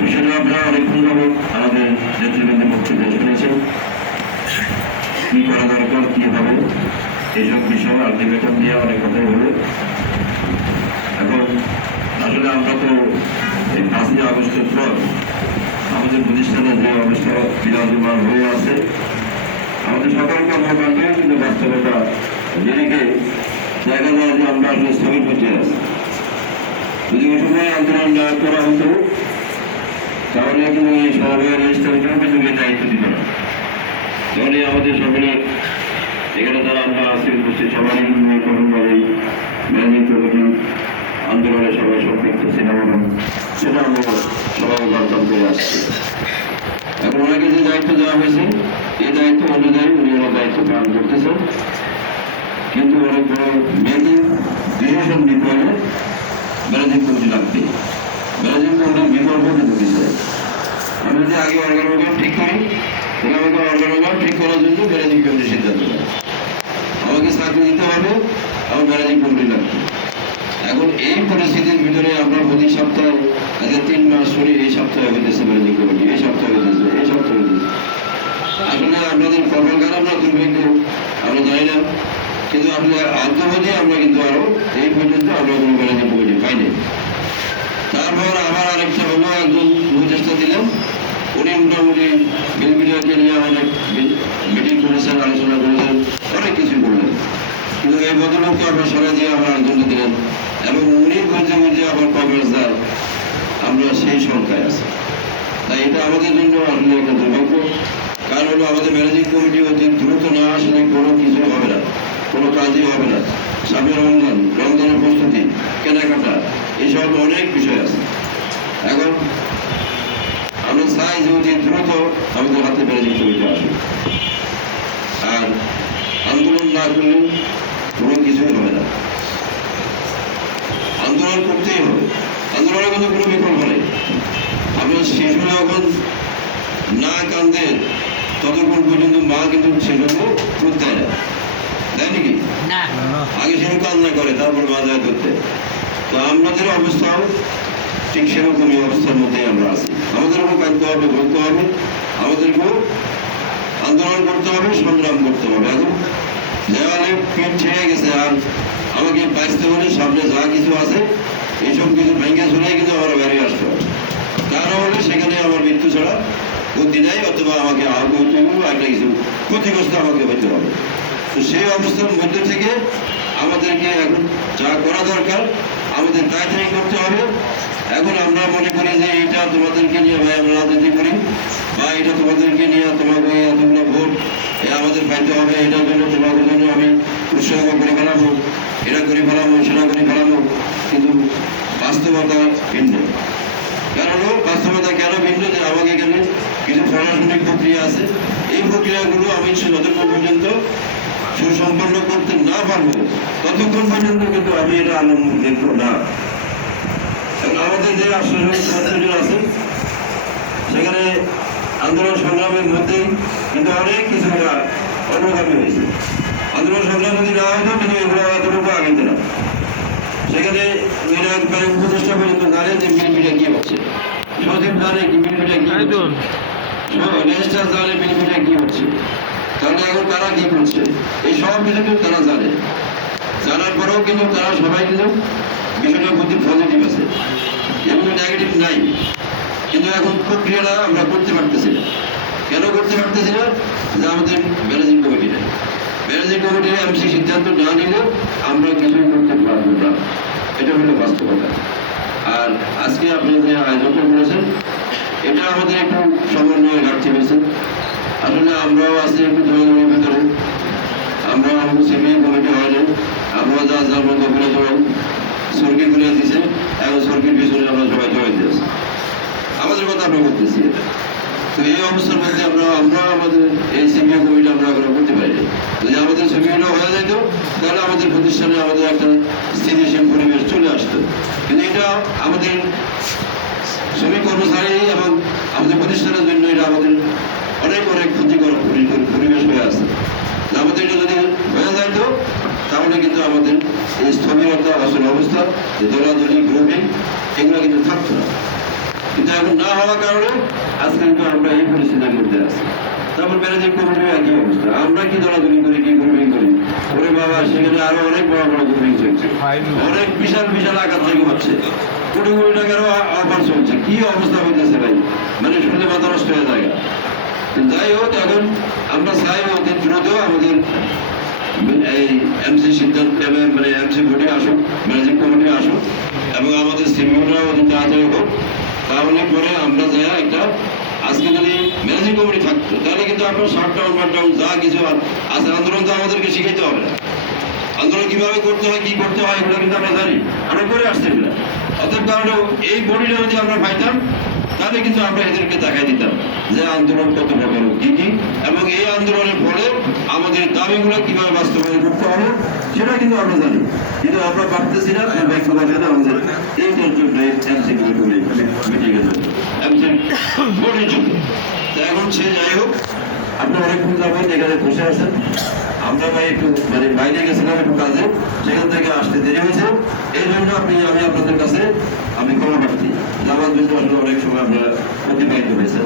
বিষয়টা আপনারা অনেকক্ষণ যাবৎ আমাদের নেতৃবৃন্দের বক্তব্য শুনেছেন কি করা দরকার কি হবে এইসব বিষয় আলটিমেটাম নিয়ে অনেক কথাই হলো এখন আসলে আমরা তো এই পাঁচই আগস্টের পর আমাদের প্রতিষ্ঠানে যে অবস্থা বিরাজমান হয়ে আছে আমাদের সকল কর্মকাণ্ডে কিন্তু বাস্তবতা যেদিকে দেখা যায় যে আমরা আসলে শ্রমিক পর্যায়ে যদি ওই সময় আন্দোলন না করা হতো, তাহলে কিন্তু এই সমাবেশের রেজিস্ট্রেশন কিন্তু দায়িত্ব দিত না তাহলে আমাদের সকলে, এখানে যারা আমরা আছি, উপস্থিত সবারই কর্মকারী ম্যানেজিং কমিটি আন্দোলনে সবাই সম্পৃক্ত, সিনেমা সেটা আমরা সবাই বার্তাম করে আসছি। এখন ওনাকে যে দায়িত্ব দেওয়া হয়েছে, এই দায়িত্ব অনুযায়ী উনি ওনার দায়িত্ব পালন করতেছেন। কিন্তু মেয়েদের ডিসিশন নিতে হলে ম্যানেজিং কমিটি লাগবে। ম্যানেজিং কমিটির বিকল্প বিষয় আমি যদি আগে অর্গানোগ্রাম ঠিক করি আমাকে অর্গানোগ্রাম ঠিক করার জন্য ম্যানেজিং কমিটির সিদ্ধান্ত আমাকে চাকরি দিতে হবে, আমার ম্যানেজিং কমিটি লাগবে। এখন এই পরিস্থিতির ভিতরে আমরা প্রতি সপ্তাহে আজকে তিন মাস শুনি এই সপ্তাহে হইতেছে ম্যানেজিং কমিটি, এই সপ্তাহে হইতেছে, এই সপ্তাহে হইতেছে। আসলে আপনাদের কপাল খারাপ না, দুর্ভাগ্য। আমরা জানি না। কিন্তু আসলে আন্তর্জাতিক আমরা কিন্তু আরও এই পর্যন্ত আমরা কোনো ম্যানেজিং কমিটি পাইনি। তারপর আবার আরেকটা হলো একজন উপদেষ্টা দিলেন। উনি মোটামুটি বিল মিডিয়াকে নিয়ে অনেক মিটিং করেছেন, আলোচনা করেছেন, অনেক কিছু করলেন কিন্তু এই ভদ্রলোককে আবার সরাই দিয়ে আবার আলোচনা দিলেন। এবং উনি মধ্যে মধ্যে আবার কংগ্রেস দেয় আমরা সেই সংখ্যায় আছি। তাই এটা আমাদের জন্য আসলে একটা দুর্ভাগ্য। কারণ হলো আমাদের ম্যানেজিং কমিটি অতি দ্রুত না আসলে কোনো কিছু হবে না। কোনো কাজই হবে না। সামনে রমজান, রমজানের প্রস্তুতি, কেনাকাটা এইসব অনেক বিষয় আছে। এখন আমরা চাই যে অতি দ্রুত আমাদের হাতে ম্যানেজিং কমিটি আসে আর আন্দোলন না করলে কোনো কিছুই হবে না। আন্দোলন করতেই হবে। আন্দোলনে কিন্তু কোনো বিকল্প নেই। আপনার শিশু যখন না কান্দে ততক্ষণ পর্যন্ত মা কিন্তু দুধ দেয় না। দেয় নাকি? না। আগে শিশু কান্না করে তারপর বাজার করতে। তো আমাদের অবস্থাও ঠিক সেরকমই অবস্থার মধ্যেই আমরা আছি। আমাদেরকেও কাঁদতে হবে বলতে হবে। আমাদেরকেও আন্দোলন করতে হবে সংগ্রাম করতে হবে। এখন দেওয়ালে পিঠ ছেড়ে গেছে আর আমাকে বাঁচতে হলে সামনে যা কিছু আছে এইসব কিছু ভেঙে চলে কিন্তু আমার বেরিয়ে আসতে হবে। কারণ হলে সেখানে আমার মৃত্যু ছাড়া বুদ্ধি নেই অথবা আমাকে আহত হইতে হবে একটা কিছু ক্ষতিগ্রস্ত আমাকে হইতে হবে। তো সেই অবস্থার মধ্যে থেকে আমাদেরকে এখন যা করা দরকার, আমাদের তাড়াতাড়ি করতে হবে। এখন আমরা মনে করি যে এটা তোমাদেরকে নিয়ে ভাই আমরা রাজনীতি করি, বা এটা তোমাদেরকে নিয়ে তোমাকে এতগুলো ভোট আমাদের পাইতে হবে, এটার জন্য তোমাদের জন্য আমি উৎসর্গ করে ফেলাবো, এটা করে ফেলাবো, সেটা করে ফেলাবো, কিন্তু বাস্তবতা ভিন্ন। কারণ বাস্তবতা কেন ভিন্ন? যে আমাকে এখানে কিছু প্রশাসনিক প্রক্রিয়া আছে। এই প্রক্রিয়াগুলো আমি যতক্ষণ পর্যন্ত সুসম্পন্ন করতে না পারব ততক্ষণ পর্যন্ত কিন্তু আমি এটা আনন্দ দেখব না। আমাদের যে ছাত্রজন আছে সেখানে আন্দোলন সংগ্রামের মধ্যেই কিন্তু অনেক কিছু অগ্রগামী হয়েছে। আন্দোলন সংগ্রাম যদি না হতো কিন্তু এগুলো এতটুকু আগে না। সেখানে এরা একবারে উপদেষ্টা পর্যন্ত জানে যে মিলমিটা কি হচ্ছে সচিব জানে কি মিলমিটা কি হচ্ছে রেজিস্ট্রার জানে মিলমিটা কি হচ্ছে তাহলে এখন তারা কি করছে? সব কিছু কিন্তু তারা জানে। জানার পরেও কিন্তু তারা সবাই কিন্তু বিষয়টার প্রতি পজিটিভ আছে। এগুলো নেগেটিভ নাই। কিন্তু এখন প্রক্রিয়াটা আমরা করতে পারতেছি না। কেন করতে পারতেছি না? যে আমাদের ম্যানেজিং কমিটি নেই ম্যানেজিং কমিটির এমসি সিদ্ধান্ত না নিলে আমরা কিছুই করতে পারব না। এটা হলো বাস্তবতা। আর আজকে আপনি যে আয়োজনটা করেছেন, এটা আমাদের একটু সমন্বয় ঘাটতি হয়েছে। আসলে আমরাও আছি একটু ধরে ভিতরে। আমরা সিবিআই কমিটি হয়নি আমরা যা যার মতো করে জবাই সরকি করে দিছে এবং সরকির পিছনে আমরা সবাই জবাই দিয়েছি আমাদের কথা আমরা বলতেছি তো এই অবস্থার মধ্যে আমরা আমরা আমাদের এই সিবিআই কমিটি আমরা এখনও করতে পারিনি। যদি আমাদের সিবিআইটা হয়ে যেত, তাহলে আমাদের প্রতিষ্ঠানে আমাদের একটা স্থিতিশীল পরিবেশ চলে আসতো। কিন্তু এটা আমাদের শ্রমিক কর্মচারী এবং আমাদের প্রতিষ্ঠানের জন্য এটা আমাদের অনেক অনেক ক্ষতিকর পরিবেশ হয়ে আছে। আমাদের এটা যদি হয়ে যায় তো তাহলে কিন্তু আমাদের এই স্থবিরতা আসল অবস্থা দলাদলি গ্রুপিং এগুলো কিন্তু থাকতো না। কিন্তু এখন না হওয়ার কারণে আজকে কিন্তু আমরা এই পরিস্থিতির মধ্যে আছি তারপর ম্যানেজিং কমিটির একই অবস্থা। আমরা কি দলাদলি করি কি গ্রুপিং করি? ওরে বাবা সেখানে আরও অনেক বড় বড় গ্রুপিং চলছে। অনেক বিশাল বিশাল আকার থেকে হচ্ছে কোটি কোটি টাকারও অফার চলছে। কি অবস্থা হইতেছে ভাই? মানে শুনলে মাথা নষ্ট হয়ে যায়। যাই হোক এখন আমরা চাই অতি দ্রুত আমাদের এই এমসি সিদ্ধান্ত মানে এমসি বডি আসুক ম্যানেজিং কমিটি আসুক, এবং আমাদের সিনিয়ররা অতি তাড়াতাড়ি হোক, তাহলে পরে আমরা যাই একটা আজকে যদি ম্যানেজিং কমিটি থাকতো, তাহলে কিন্তু আপনার শর্ট ডাউন যা কিছু আছে আন্দোলন তো আমাদেরকে শিখাইতে হবে না। আন্দোলন কীভাবে করতে হয়, কি করতে হয়, এগুলো কিন্তু আমরা জানি। আমরা করে আসছি এগুলো। অতএব কারণে এই বডিটা যদি আমরা পাইতাম তাহলে কিন্তু আমরা এদেরকে দেখাই দিতাম যে আন্দোলন কত প্রকার কি কি? এবং এই আন্দোলনের ফলে আমাদের দাবিগুলো কীভাবে বাস্তবায়ন করতে হবে, সেটা কিন্তু আমরা জানি। কিন্তু আমরা পারতেছি না আমাদের এই তো এখন সে যাই হোক, আপনি অনেকক্ষণ যাবেন, এখানে বসে আছেন। আমরা ভাই একটু মানে বাইরে গেছিলাম একটু কাজে, সেখান থেকে আসতে দেরি হয়েছে। এই জন্য আপনি, আমি আপনাদের কাছে, আমি ক্ষমা প্রার্থী যে আমার আসলে অনেক সময় আপনারা অতিবাহিত হয়েছে।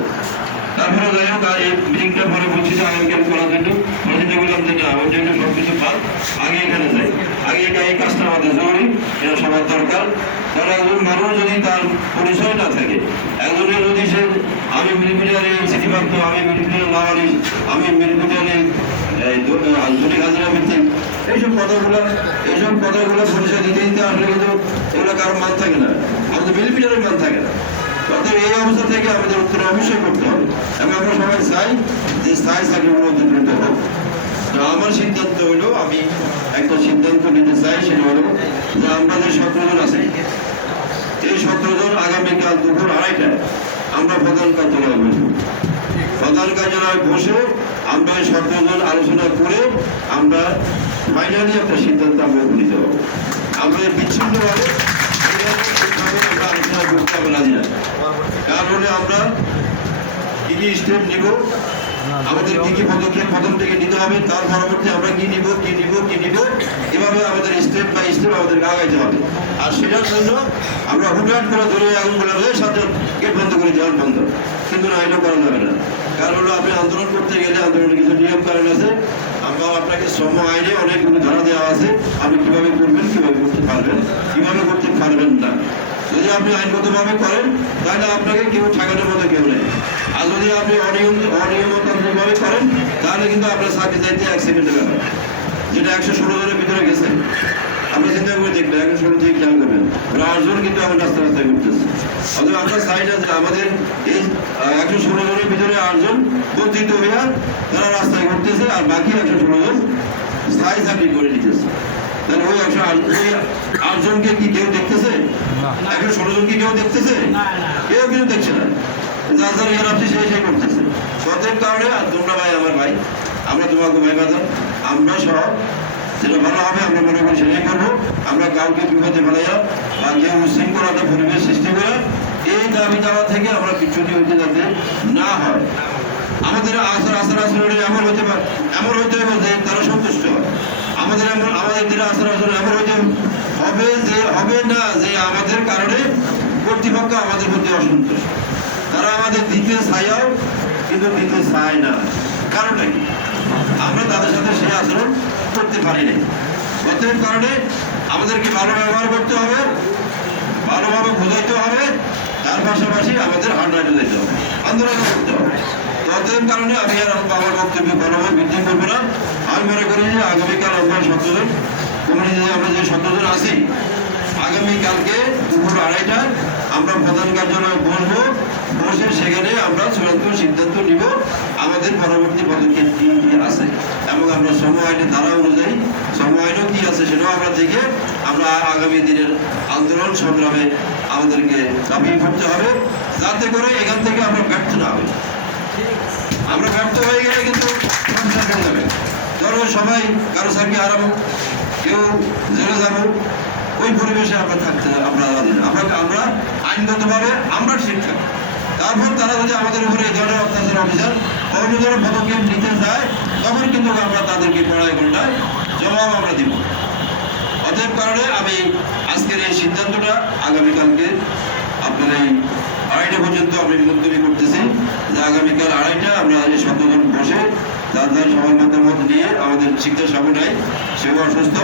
তারপরে যাই হোক, আর এই মিটিংটা পরে বলছি যে আগামীকাল করার জন্য। প্রতিটা বললাম যে না ওর জন্য সব কিছু বাদ। আগে এখানে যাই। আগে এটা এই কাজটা আমাদের জরুরি, এটা সবার দরকার। কারণ একজন মানুষ যদি তার পরিচয় না থাকে, একজনের যদি সে, আমি মিলিমিটারে চিঠি প্রাপ্ত, আমি মিলিমিটারে লাভারি আমি মিলিমিটারে আঞ্চলিক হাজিরা ভিত্তিক এইসব কথাগুলো এইসব কথাগুলো পরিচয় দিতে দিতে আসলে কিন্তু এগুলো কারও মান থাকে না। আমাদের মিলিমিটারের মান থাকে না। অর্থাৎ এই অবস্থা থেকে আমাদের উত্তর অবশ্যই করতে হবে। এবং আমরা সবাই চাই যে স্থায়ী চাকরিগুলো উদ্যোগিত হোক আমার সিদ্ধান্ত হলো, আমি একটা সিদ্ধান্ত নিতে চাই, সেটা হলো যে আমরা যে সতেরো জন এই সতেরো আগামীকাল দুপুর আড়াইটায় আমরা প্রধান কার্যালয়ে বসবো। প্রধান কার্যালয়ে বসে আমরা এই সতেরো জন আলোচনা করে আমরা ফাইনালি একটা সিদ্ধান্ত আমরা নিতে হবে। আমরা বিচ্ছিন্নভাবে আলোচনা করতে হবে না। কারণ হলে আমরা কি কি স্টেপ নিব, আমাদের কি কি পদক্ষেপ প্রথম থেকে নিতে হবে, তার পরবর্তী আমরা কি নিব কি নিব কি নিব, এভাবে আমাদের স্টেপ বাই স্টেপ আমাদের আগাইতে হবে। আর সেটার জন্য আমরা হুটহাট করে ধরে আগুন বলে রয়ে সাথে গেট বন্ধ করে যাওয়ার বন্ধ। কিন্তু না, এটা করা যাবে না। কারণ হলো আপনি আন্দোলন করতে গেলে আন্দোলনের কিছু নিয়ম কারণ আছে। আমরা আপনাকে শ্রম আইনে অনেকগুলো ধারা দেওয়া আছে। আপনি কীভাবে করবেন, কীভাবে করতে পারবেন, কীভাবে করতে পারবেন না? যদি আপনি আইনগতভাবে করেন, তাহলে আপনাকে কেউ ঠেকানোর মতো কেউ নেই। আর যদি আপনি অনিয়ম অনিয়মতান্ত্রিকভাবে করেন, তাহলে কিন্তু আপনার চাকরি চাইতে এক ব্যাপার যেটা একশো ষোলো জনের ভিতরে গেছে। আপনি চিন্তা করে দেখবেন একশো ষোলো থেকে খেয়াল করবেন রাজন কিন্তু এখন রাস্তা রাস্তায় ঘুরতেছে। অথবা আমরা না যে আমাদের এই একশো ষোলো জনের ভিতরে আটজন বঞ্চিত হইয়া তারা রাস্তায় ঘুরতেছে আর বাকি একশো ষোলো জন স্থায়ী চাকরি করে নিতেছে। তাহলে ওই একশো আটজনকে কি কেউ দেখতেছে? একশো ষোলো জন কি কেউ দেখতেছে? কেউ কিন্তু দেখছে না। যার যার ইয়ার আপনি সেই সেই করতেছে। সতের কারণে আর তোমরা ভাই আমার ভাই আমরা তোমাকে ভাই বাজার আমরা সব যেটা ভালো হবে, আমরা মনে করি সেটাই করব। আমরা কাউকে বিপদে ফেলাইয়া বা কেউ উশৃঙ্খলতা পরিবেশ সৃষ্টি করে এই দাবি দাওয়া থেকে আমরা বিচ্যুতি হইতে যাতে না হয়। আমাদের আসার আসার আচরণে এমন হতে পারে, এমন হতে হবে যে তারা সন্তুষ্ট হয়। আমাদের এমন, আমাদের দিনে আসার আচরণ এমন হইতে হবে যে, হবে না যে আমাদের কারণে কর্তৃপক্ষ আমাদের প্রতি অসন্তুষ্ট। তারা আমাদের দিতে চাইও কিন্তু দিতে চায় না। কারণটা কি? আমরা তাদের সাথে সেই আচরণ করতে পারি নাই। অতএব কারণে আমাদেরকে ভালো ব্যবহার করতে হবে, ভালোভাবে বোঝাইতে হবে, তার পাশাপাশি আমাদের হান্ড্রেডে যেতে হবে, আন্দোলন করতে হবে। অতএব কারণে আমি আর আমার বক্তব্য কোনোভাবে বৃদ্ধি করব না। আমি মনে করি যে আগামীকাল আমরা সতেরোজন কমিটিতে আমরা যে সতেরোজন আছি, আগামীকালকে দুপুর আড়াইটায় আমরা প্রধান কার্যালয়ে বসবো বসে সেখানে আমরা চূড়ান্ত সিদ্ধান্ত নিব। আমাদের পরবর্তী পদক্ষেপ কি আছে এবং আমরা শ্রম আইনের ধারা অনুযায়ী শ্রম আইনও কি আছে সেটাও আমরা দেখে আমরা আগামী দিনের আন্দোলন সংগ্রামে আমাদেরকে ঝাঁপিয়ে পড়তে হবে। যাতে করে এখান থেকে আমরা ব্যর্থ না হই। আমরা ব্যর্থ হয়ে গেলে কিন্তু যাবে ধরো সবাই কারও চাকরি হারাবো কেউ জেলে যাব, ওই পরিবেশে আমরা থাকতে, আমরা না। আমরা আইনগতভাবে আমরা ঠিক থাকি তারপর তারা যদি আমাদের উপরে এগারো অত্যাচার অভিযান অভিযোগের পদক্ষেপ নিতে যায়, তখন কিন্তু আমরা তাদেরকে পড়ায় ঘন্টায় জবাব আমরা দিব। অতএব কারণে আমি আজকের এই সিদ্ধান্তটা আগামীকালকে আপনার এই আড়াইটা পর্যন্ত আমি মুলতবি করতেছি। যে আগামীকাল আড়াইটা আমরা এই সচেতন বসে যার যার সবার মতামত নিয়ে আমাদের শিক্ষা সাবু নাই সেও অসুস্থ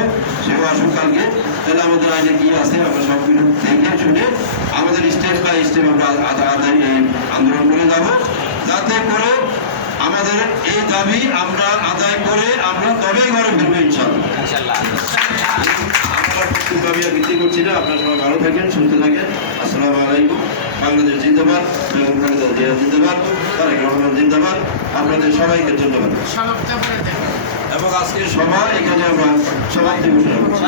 সেও আসুক কালকে। তাহলে আমাদের আইনে কি আছে? আমরা সব কিছু দেখে শুনে আমাদের স্টেপ বাই স্টেপ আমরা আন্দোলন করে যাব। যাতে করে আমাদের এই দাবি আমরা আদায় করে আমরা তবেই ঘরে ফিরবো ইনশাল্লাহ আমরা দাবি আর বৃদ্ধি করছি না। আপনারা সবাই ভালো থাকেন সুস্থ থাকেন। বাংলাদেশ জিন্দাবাদ এবং খালেদা জিয়া জিন্দাবাদ তারেক রহমান জিন্দাবাদ। আপনাদের সবাইকে ধন্যবাদ। এবং আজকে সভা এখানে আমরা সমাপ্তি ঘোষণা করছি।